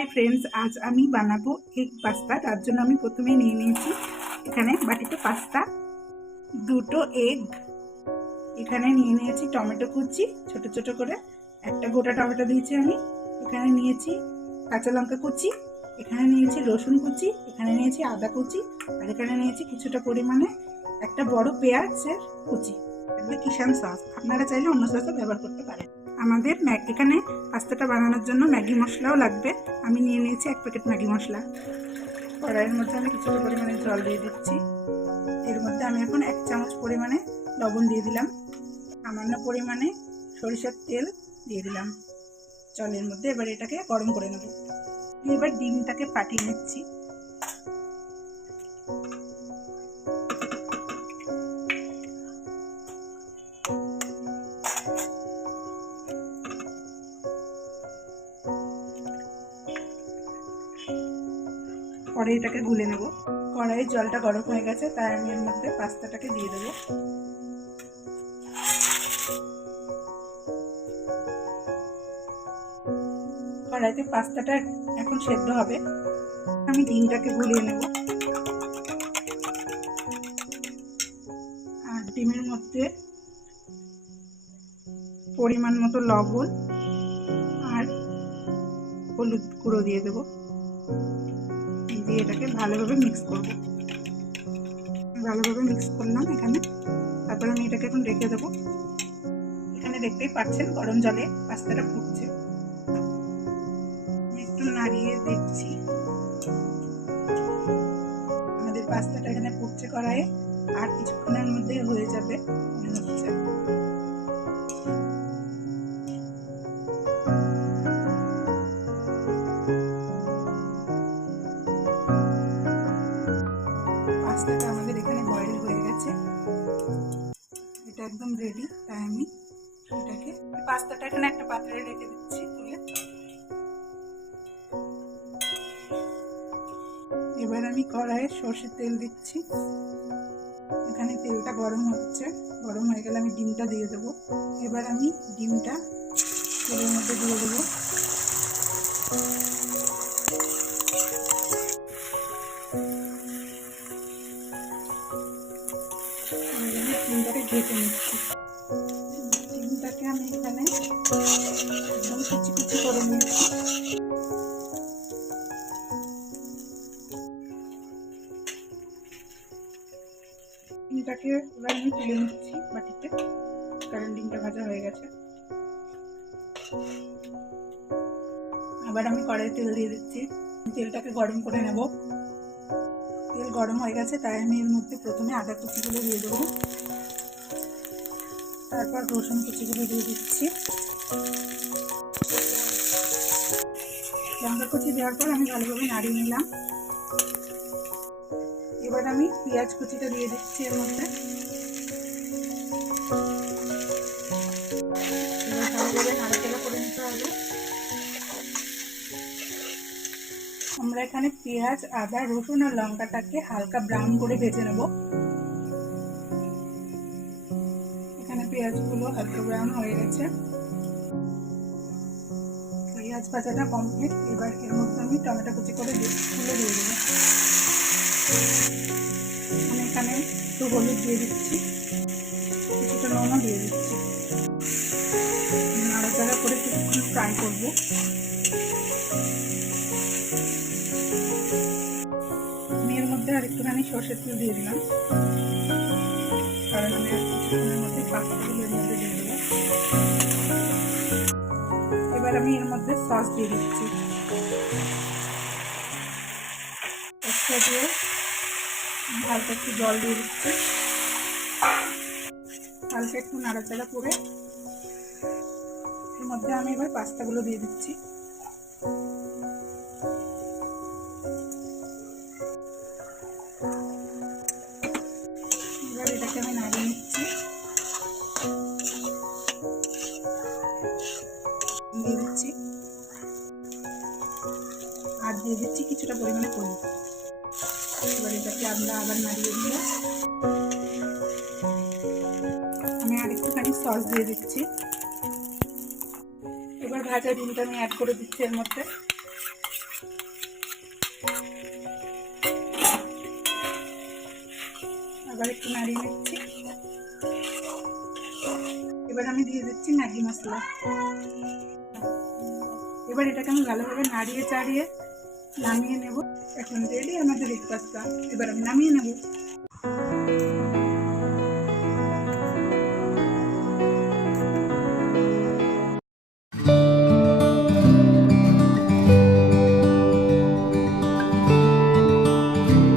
Hi friends আজ আমি বানাবো এগ পাস্তা তার জন্য আমি প্রথমে নিয়ে নিয়েছি এখানে বাটিতে পাস্তা দুটো এগ এখানে নিয়ে নিয়েছি টমেটো কুচি, ছোট ছোট করে। একটা গোটা টমেটো দিয়েছি আমি। এখানে নিয়েছি কাঁচা লঙ্কা কুচি। এখানে নিয়েছি রসুন কুচি। এখানে নিয়েছি আদা কুচি। আর এখানে নিয়েছি কিছুটা পরিমাণে একটা বড় পেঁয়াজের কুচি। কিষান সস আপনারা চাইলে অন্য সসও ব্যবহার করতে পারেন। আমাদের এখানে পাস্তাটা বানানোর জন্য ম্যাগি মশলাও লাগবে। আমি নিয়ে নিয়েছি এক প্যাকেট ম্যাগি মশলা। কড়াইয়ের মধ্যে আমি কিছুটা পরিমাণে জল দিয়ে দিচ্ছি। এর মধ্যে আমি এখন এক চামচ পরিমাণে লবণ দিয়ে দিলাম। সামান্য পরিমাণে সরিষার তেল দিয়ে দিলাম। জলের মধ্যে এবার এটাকে গরম করে নেব। এবার ডিমটাকে ফাটিয়ে নিচ্ছি। কড়াইটাকে গুলে নেব। কড়াইয়ের জলটা গরম হয়ে গেছে, তাই আমি এর মধ্যে পাস্তাটাকে দিয়ে দেবো। কড়াইতে পাস্তাটা এখন সেদ্ধ হবে। আমি ডিমটাকে গুলিয়ে নেব। আর ডিমের মধ্যে পরিমাণ মতো লবণ আর হলুদ গুঁড়ো দিয়ে দেবো। দিয়ে এটাকে ভালোভাবে মিক্স করব। ভালোভাবে মিক্স করলাম এখানে। তারপর আমি এটাকে এখন রেখে দেবো। এখানে দেখতেই পাচ্ছেন গরম জলে পাস্তাটা ফুটছে। একটু নাড়িয়ে দেখছি। আমাদের পাস্তাটা এখানে ফুটছে কড়াইয়ে। আর কিছুক্ষণের মধ্যে হয়ে যাবে। মনে হচ্ছে। আমাদের এখানে বয়েল হয়ে গেছে। এটা একদম রেডি তাই আমি এটাকে পাস্তাটা এখানে একটা পাত্রে রেখে দিচ্ছি তুলে। এবার আমি কড়াইয়ে সর্ষের তেল দিচ্ছি। এখানে তেলটা গরম হচ্ছে। গরম হয়ে গেলে আমি ডিমটা দিয়ে দেবো। এবার আমি ডিমটা তেলের মধ্যে দিয়ে দেবো। ডিমটাকে ঘেটে নিচ্ছি ডিমটাকে আমি এখানে একদম কুচি কুচি করে নিয়েছি। ডিমটাকে এবার আমি তুলে নিচ্ছি বাটিতে কারণ ডিমটা ভাজা হয়ে গেছে। আবার আমি কড়াই তেল দিয়ে দিচ্ছি। তেলটাকে গরম করে নেব। তেল গরম হয়ে গেছে, তাই আমি এর মধ্যে প্রথমে আদা কুচিগুলো দিয়ে দেবো। তারপর রসুন কুচিগুলো দিয়ে দিচ্ছি। লঙ্কা কুচি দেওয়ার পর আমি ভালোভাবে নাড়িয়ে নিলাম। এবার আমি পেঁয়াজ কুচিটা দিয়ে দিচ্ছি এর মধ্যে। করে নিতে হবে। আমরা এখানে পেঁয়াজ, আদা, রসুন আর লঙ্কাটাকে হালকা ব্রাউন করে ভেজে নেব। পেঁয়াজগুলো হালকা ব্রাউন হয়ে গেছে। পেঁয়াজ ভাজাটা কমপ্লিট এবার এর মধ্যে আমি টমেটো কুচি করে তুলে দিয়ে দেবো। আমি এখানে একটু হলুদ দিয়ে দিচ্ছি। কিছুটা নুনও দিয়ে দিচ্ছি। নাড়াচাড়া করে কিছুক্ষণ ফ্রাই করব। আমি এর মধ্যে আর একটুখানি সর্ষের তেল দিয়ে দিলাম। এবার আমি এর মধ্যে সস দিয়ে দিচ্ছি। একটা দিয়ে হালকা একটু জল দিয়ে দিচ্ছি। হালকা একটু নাড়াচাড়া করে এর মধ্যে আমি এবার পাস্তাগুলো দিয়ে দিচ্ছি। দিয়ে দিচ্ছি। আর দিয়ে দিচ্ছি কিছুটা পরিমাণে পনির। এবার এটাকে আমরা আবার নাড়িয়ে দিয়ে আমি আর একটুখানি সস দিয়ে দিচ্ছি। এবার ভাজা ডিমটা আমি অ্যাড করে দিচ্ছি এর মধ্যে। আবার একটু নাড়িয়ে নিচ্ছি এবার আমি দিয়ে দিচ্ছি ম্যাগি মশলা। এবার এটাকে আমি ভালোভাবে নাড়িয়ে চাড়িয়ে নামিয়ে নেব। এখন রেডি আমাদের পাস্তা এবার আমি নামিয়ে নেব।